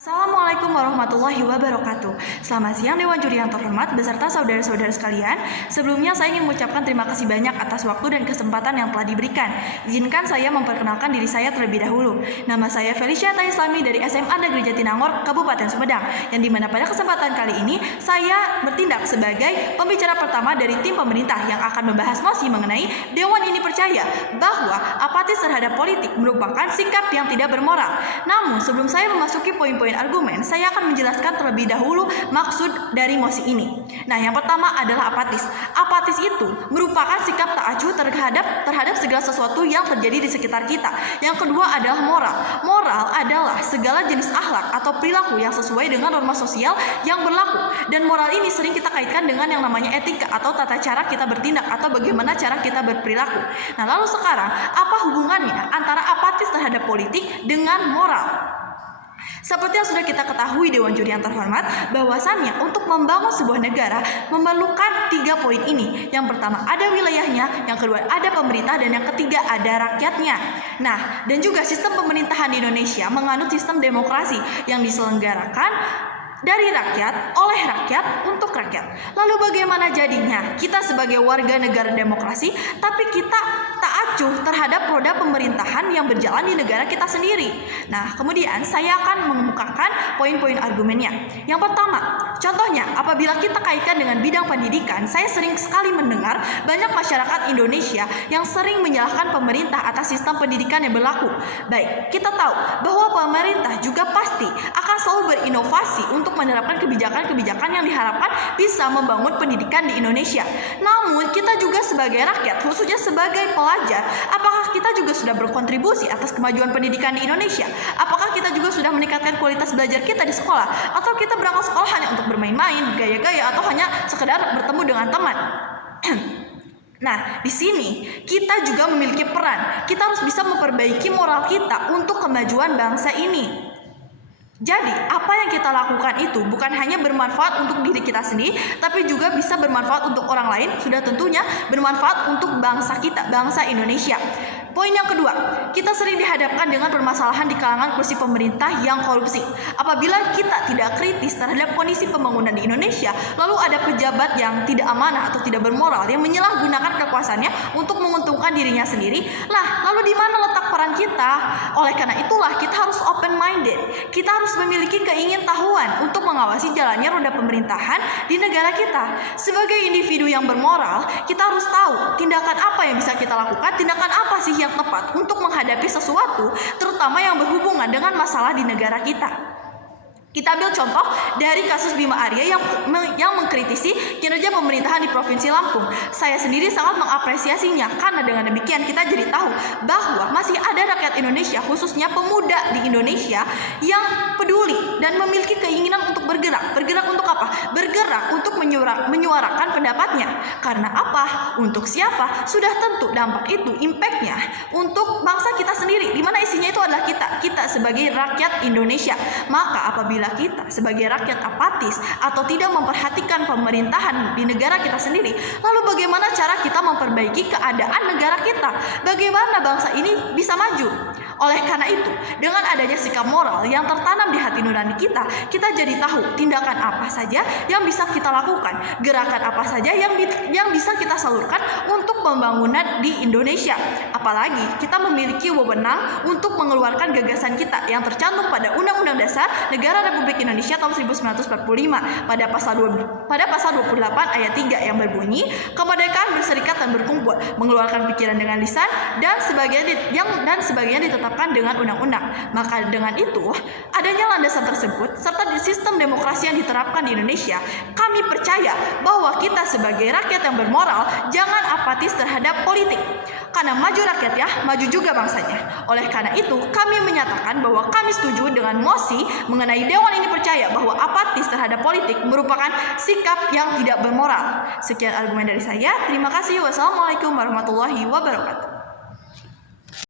Assalamualaikum warahmatullahi wabarakatuh. Selamat siang Dewan Juri yang terhormat beserta saudara-saudara sekalian. Sebelumnya saya ingin mengucapkan terima kasih banyak atas waktu dan kesempatan yang telah diberikan. Izinkan saya memperkenalkan diri saya terlebih dahulu. Nama saya Felicia Islami dari SMA Negeri Jatinangor, Kabupaten Sumedang. Yang dimana pada kesempatan kali ini saya bertindak sebagai pembicara pertama dari tim pemerintah yang akan membahas mosi mengenai Dewan ini percaya bahwa apatis terhadap politik merupakan sikap yang tidak bermoral. Namun sebelum saya memasuki poin-poin argumen, saya akan menjelaskan terlebih dahulu maksud dari mosi ini. Nah, yang pertama adalah apatis. Apatis itu merupakan sikap tak acuh terhadap segala sesuatu yang terjadi di sekitar kita. Yang kedua adalah moral. Moral adalah segala jenis akhlak atau perilaku yang sesuai dengan norma sosial yang berlaku. Dan moral ini sering kita kaitkan dengan yang namanya etika atau tata cara kita bertindak atau bagaimana cara kita berperilaku. Nah, lalu sekarang apa hubungannya antara apatis terhadap politik dengan moral? Seperti yang sudah kita ketahui Dewan Juri yang terhormat, bahwasannya untuk membangun sebuah negara memerlukan 3 poin ini. Yang pertama ada wilayahnya, yang kedua ada pemerintah, dan yang ketiga ada rakyatnya. Nah, dan juga sistem pemerintahan di Indonesia menganut sistem demokrasi yang diselenggarakan dari rakyat, oleh rakyat, untuk rakyat. Lalu bagaimana jadinya? Kita sebagai warga negara demokrasi, tapi kita tak acuh terhadap roda pemerintahan yang berjalan di negara kita sendiri. Nah, kemudian saya akan mengemukakan poin-poin argumennya. Yang pertama, contohnya apabila kita kaitkan dengan bidang pendidikan, saya sering sekali mendengar banyak masyarakat Indonesia yang sering menyalahkan pemerintah atas sistem pendidikan yang berlaku. Baik, kita tahu bahwa pemerintah juga pasti akan selalu berinovasi untuk menerapkan kebijakan-kebijakan yang diharapkan bisa membangun pendidikan di Indonesia. Namun kita juga sebagai rakyat, khususnya sebagai pelajar, apakah kita juga sudah berkontribusi atas kemajuan pendidikan di Indonesia? Apakah kita juga sudah meningkatkan kualitas belajar kita di sekolah? Atau kita berangkat sekolah hanya untuk bermain-main, gaya-gaya, atau hanya sekedar bertemu dengan teman? Nah, di sini kita juga memiliki peran. Kita harus bisa memperbaiki moral kita untuk kemajuan bangsa ini. Jadi, apa yang kita lakukan itu bukan hanya bermanfaat untuk diri kita sendiri, tapi juga bisa bermanfaat untuk orang lain, sudah tentunya bermanfaat untuk bangsa kita, bangsa Indonesia. Poin yang kedua, kita sering dihadapkan dengan permasalahan di kalangan kursi pemerintah yang korupsi. Apabila kita tidak kritis terhadap kondisi pembangunan di Indonesia, lalu ada pejabat yang tidak amanah atau tidak bermoral yang menyalahgunakan kekuasaannya untuk menguntungkan dirinya sendiri. Nah, lalu di mana letak peran kita? Oleh karena itulah kita harus open minded. Kita harus memiliki keingintahuan untuk mengawasi jalannya roda pemerintahan di negara kita. Sebagai individu yang bermoral, kita harus tahu tindakan apa yang bisa kita lakukan, tindakan apa sih yang tepat untuk menghadapi sesuatu, terutama yang berhubungan dengan masalah di negara kita. Kita ambil contoh dari kasus Bima Arya yang mengkritisi kinerja pemerintahan di Provinsi Lampung. Saya sendiri sangat mengapresiasinya karena dengan demikian kita jadi tahu bahwa masih ada rakyat Indonesia, khususnya pemuda di Indonesia yang peduli dan memiliki keinginan untuk bergerak. Bergerak untuk apa? Bergerak untuk menyuarakan pendapatnya. Karena apa? Untuk siapa? Sudah tentu dampak itu, impactnya untuk bangsa kita sendiri, di mana isinya itu adalah kita sebagai rakyat Indonesia. Maka apabila kita sebagai rakyat apatis atau tidak memperhatikan pemerintahan di negara kita sendiri, lalu bagaimana cara kita memperbaiki keadaan negara kita? Bagaimana bangsa ini bisa maju? Oleh karena itu, dengan adanya sikap moral yang tertanam di hati nurani kita, kita jadi tahu tindakan apa saja yang bisa kita lakukan, gerakan apa saja yang bisa kita salurkan untuk pembangunan di Indonesia. Apalagi kita memiliki wewenang untuk mengeluarkan gagasan kita yang tercantum pada Undang-Undang Dasar Negara Republik Indonesia tahun 1945 pada pasal 28 ayat 3 yang berbunyi, kemerdekaan berserikat dan berkumpul, mengeluarkan pikiran dengan lisan dan sebagainya ditetapkan dengan undang-undang. Maka dengan itu, adanya landasan tersebut serta di sistem demokrasi yang diterapkan di Indonesia, kami percaya bahwa kita sebagai rakyat yang bermoral jangan apatis terhadap politik. Karena maju rakyat ya, maju juga bangsanya. Oleh karena itu, kami menyatakan bahwa kami setuju dengan mosi mengenai Dewan ini percaya bahwa apatis terhadap politik merupakan sikap yang tidak bermoral. Sekian argumen dari saya. Terima kasih. Wassalamualaikum warahmatullahi wabarakatuh.